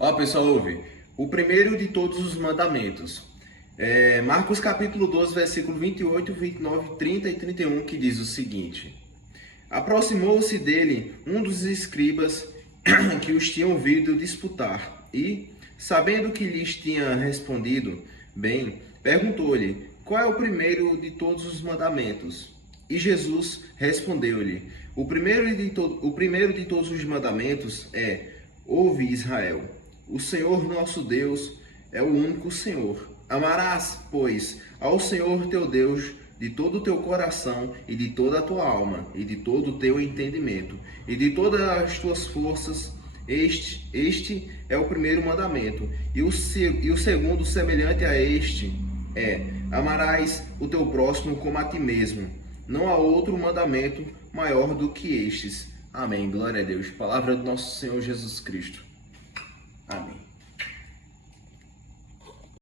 Ó, pessoal, ouve. O primeiro de todos os mandamentos. Marcos capítulo 12, versículo 28, 29, 30 e 31, que diz o seguinte: Aproximou-se dele um dos escribas que os tinham ouvido disputar e, sabendo que lhes tinha respondido bem, perguntou-lhe: Qual é o primeiro de todos os mandamentos? E Jesus respondeu-lhe: O primeiro de todos os mandamentos é: Ouve, Israel, o Senhor nosso Deus é o único Senhor. Amarás, pois, ao Senhor teu Deus de todo o teu coração e de toda a tua alma e de todo o teu entendimento e de todas as tuas forças. Este é o primeiro mandamento. E o segundo, semelhante a este, é: amarás o teu próximo como a ti mesmo. Não há outro mandamento maior do que estes. Amém. Glória a Deus. Palavra do nosso Senhor Jesus Cristo.